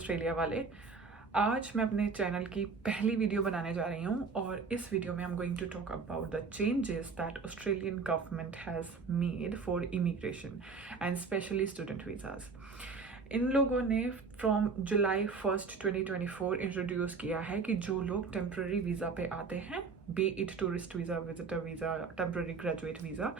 Australia वाले। आज मैं अपने चैनल की पहली वीडियो बनाने जा रही हूँ और इस वीडियो में I am going to talk about the changes that Australian government has made for immigration and specially student visas. इन लोगों ने फ्रॉम जुलाई 1 2024 इंट्रोड्यूस किया है कि जो लोग टेम्प्रेरी वीज़ा पे आते हैं, B it tourist visa, visitor visa, temporary graduate visa,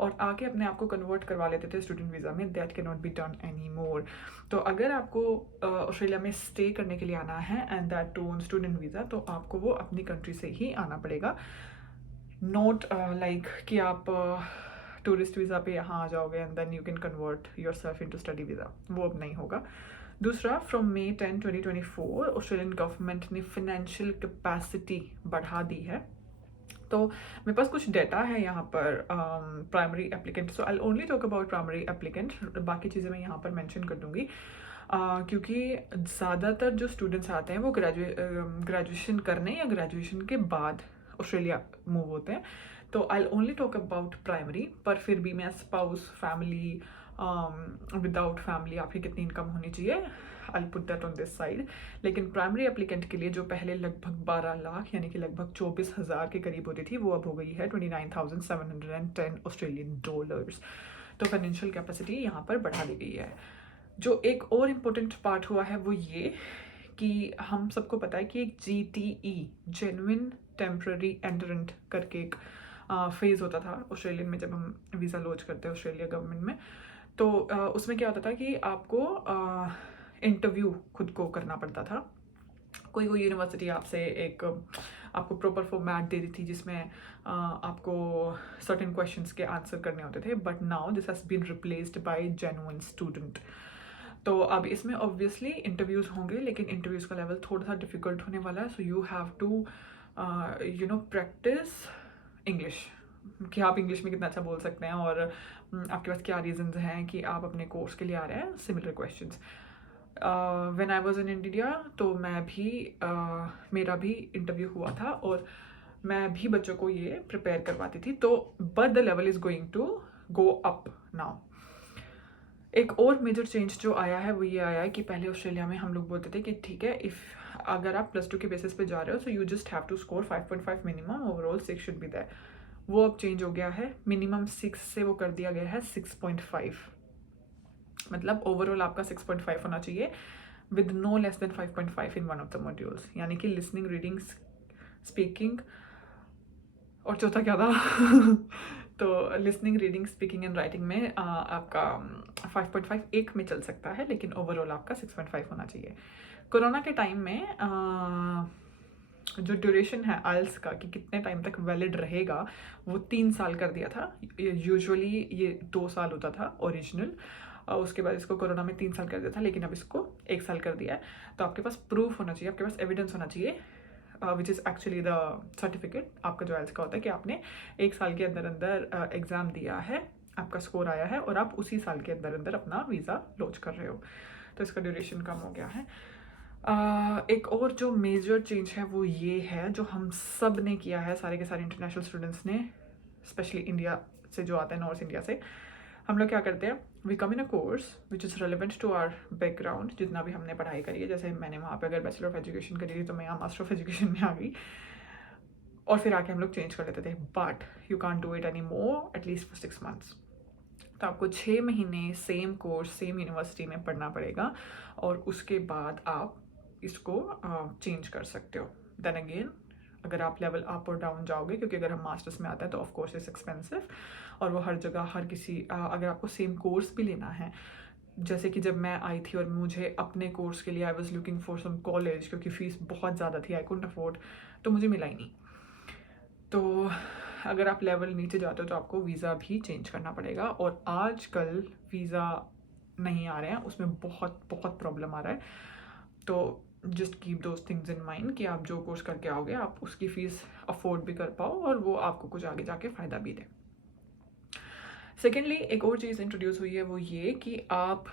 और आके अपने आप को कन्वर्ट करवा लेते थे स्टूडेंट वीज़ा में, that can not be done any more. तो अगर आपको ऑस्ट्रेलिया में स्टे करने के लिए आना है and that too on student visa, तो आपको वो अपनी कंट्री से ही आना पड़ेगा। नॉट लाइक कि आप टूरिस्ट वीज़ा पे यहाँ आ जाओगे and then you can convert your self into study visa, वो अब नहीं होगा। दूसरा, फ्रॉम May 10 2024 ऑस्ट्रेलियन गवर्नमेंट ने फाइनेंशियल कैपेसिटी बढ़ा दी है। तो मेरे पास कुछ डेटा है यहाँ पर primary applicant, so I only talk about primary applicant, बाकी चीज़ें मैं यहाँ पर मेंशन कर दूँगी। क्योंकि ज़्यादातर जो स्टूडेंट्स आते हैं वो ग्रेजुएशन करने या ग्रेजुएशन के बाद ऑस्ट्रेलिया मूव होते हैं। तो I only talk about primary, पर फिर भी मैं स्पाउस, फैमिली, विदाउट फैमिली आपकी कितनी इनकम होनी चाहिए, I put that on this side. लेकिन प्राइमरी एप्लीकेंट के लिए जो पहले लगभग 12 लाख यानी कि लगभग 24,000 के करीब होती थी, वो अब हो गई है 29,710 ऑस्ट्रेलियन डॉलर्स। तो फाइनेंशियल कैपेसिटी यहाँ पर बढ़ा दी गई है। जो एक और इम्पोर्टेंट पार्ट हुआ है वो ये कि हम सबको पता है कि एक GTE, जेन्युइन टेम्प्रेरी एंट्रेंट करके एक फेज़ होता था ऑस्ट्रेलियन में, जब हम वीज़ा लॉन्च करते हैं ऑस्ट्रेलिया गवर्नमेंट में। तो उसमें क्या होता था कि आपको इंटरव्यू खुद को करना पड़ता था। कोई यूनिवर्सिटी आपसे एक आपको प्रॉपर फॉर्मेट दे दी थी जिसमें आपको सर्टेन क्वेश्चंस के आंसर करने होते थे, but now this has been replaced by genuine student. तो अब इसमें ऑब्वियसली इंटरव्यूज़ होंगे, लेकिन इंटरव्यूज़ का लेवल थोड़ा सा डिफिकल्ट होने वाला है। So you have to practise English, कि आप इंग्लिश में कितना अच्छा बोल सकते हैं और आपके पास क्या रीजंस हैं कि आप अपने कोर्स के लिए आ रहे हैं। Similar questions when I was in India, तो मैं भी मेरा भी इंटरव्यू हुआ था और मैं भी बच्चों को ये प्रिपेयर करवाती थी। तो but the level is going to go up now. एक और मेजर चेंज जो आया है वो ये आया है कि पहले ऑस्ट्रेलिया में हम लोग बोलते थे कि ठीक है, इफ़ अगर आप +2 के बेसिस पे जा रहे हो, so you just have to score 5.5 minimum, overall 6 should be there. वो अब चेंज हो गया है, मिनिमम 6 से वो कर दिया गया है 6.5। मतलब ओवरऑल आपका 6.5 होना चाहिए with no less than 5.5 in one of the modules, यानी कि लिसनिंग, रीडिंग, स्पीकिंग, और चौथा क्या था तो listening, reading, speaking and writing में आपका 5.5 एक में चल सकता है, लेकिन ओवरऑल आपका 6.5 होना चाहिए। कोरोना के टाइम में जो ड्यूरेशन है आइल्स का कि कितने टाइम तक वैलिड रहेगा, वो 3 साल कर दिया था। यूजुअली ये 2 साल होता था ओरिजिनल, उसके बाद इसको कोरोना में 3 साल कर दिया था, लेकिन अब इसको 1 साल कर दिया है। तो आपके पास प्रूफ होना चाहिए, आपके पास एविडेंस होना चाहिए, which is actually the certificate आपका जो आइल्स का होता है कि आपने 1 साल के अंदर अंदर एग्ज़ाम दिया है, आपका स्कोर आया है और आप उसी साल के अंदर अंदर अपना वीज़ा लॉन्च कर रहे हो। तो इसका ड्यूरेशन कम हो गया है। एक और जो मेजर चेंज है वो ये है, जो हम सब ने किया है, सारे के सारे इंटरनेशनल स्टूडेंट्स ने, स्पेशली इंडिया से जो आते हैं, नॉर्थ इंडिया से। हम लोग क्या करते हैं, we come in a course which is relevant to our background, जितना भी हमने पढ़ाई करी है। जैसे मैंने वहाँ पे अगर बैचलर ऑफ एजुकेशन करी थी, तो मैं यहाँ मास्टर ऑफ एजुकेशन में आ गई, और फिर आके हम लोग चेंज कर लेते थे। But you can't do it any more, at least for 6 months. तो आपको 6 महीने सेम कोर्स, सेम यूनिवर्सिटी में पढ़ना पड़ेगा, और उसके बाद आप इसको चेंज कर सकते हो। देन अगेन, अगर आप लेवल अप और डाउन जाओगे, क्योंकि अगर हम मास्टर्स में आता है तो ऑफ कोर्स इट्स एक्सपेंसिव, और वो हर जगह हर किसी अगर आपको सेम कोर्स भी लेना है, जैसे कि जब मैं आई थी और मुझे अपने कोर्स के लिए I was looking for some college, क्योंकि फ़ीस बहुत ज़्यादा थी, आई कुडंट अफोर्ड, तो मुझे मिला ही नहीं। तो अगर आप लेवल नीचे जाते हो तो आपको वीज़ा भी चेंज करना पड़ेगा, और आजकल वीज़ा नहीं आ रहे हैं, उसमें बहुत बहुत प्रॉब्लम आ रहा है। तो just keep those things in mind कि आप जो कोर्स करके आओगे, आप उसकी फ़ीस अफोर्ड भी कर पाओ और वो आपको कुछ आगे जाके फ़ायदा भी दे। सेकेंडली, एक और चीज़ इंट्रोड्यूस हुई है वो ये कि आप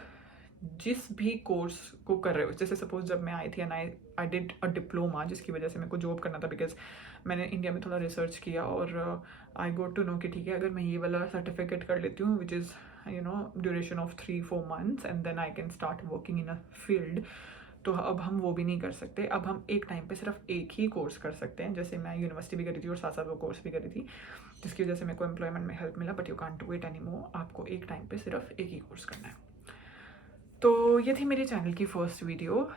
जिस भी कोर्स को कर रहे हो, जैसे सपोज जब मैं आई थी and I did a diploma, जिसकी वजह से मेरे को जॉब करना था, बिकॉज मैंने इंडिया में थोड़ा रिसर्च किया और आई गोट टू नो कि ठीक है, अगर मैं ये वाला सर्टिफिकेट कर लेती हूँ which is duration of 3-4 months, and then I can start working in a field, तो अब हम वो भी नहीं कर सकते। अब हम एक टाइम पे सिर्फ एक ही कोर्स कर सकते हैं। जैसे मैं यूनिवर्सिटी भी करी थी और साथ साथ वो कोर्स भी करी थी, जिसकी वजह से मेरे को एम्प्लॉयमेंट में हेल्प मिला, but you can't do it any more. आपको एक टाइम पे सिर्फ एक ही कोर्स करना है। तो ये थी मेरे चैनल की फर्स्ट वीडियो।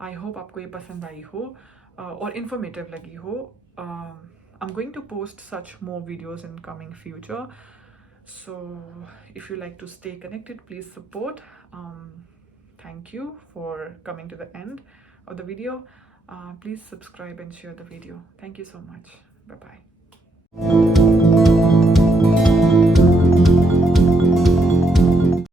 आई होप आपको ये पसंद आई हो और इन्फॉर्मेटिव लगी हो। I am going to post such more videos in coming future, so if you like to stay connected, please support. Thank you for coming to the end of the video. Please subscribe and share the video. Thank you so much. Bye bye.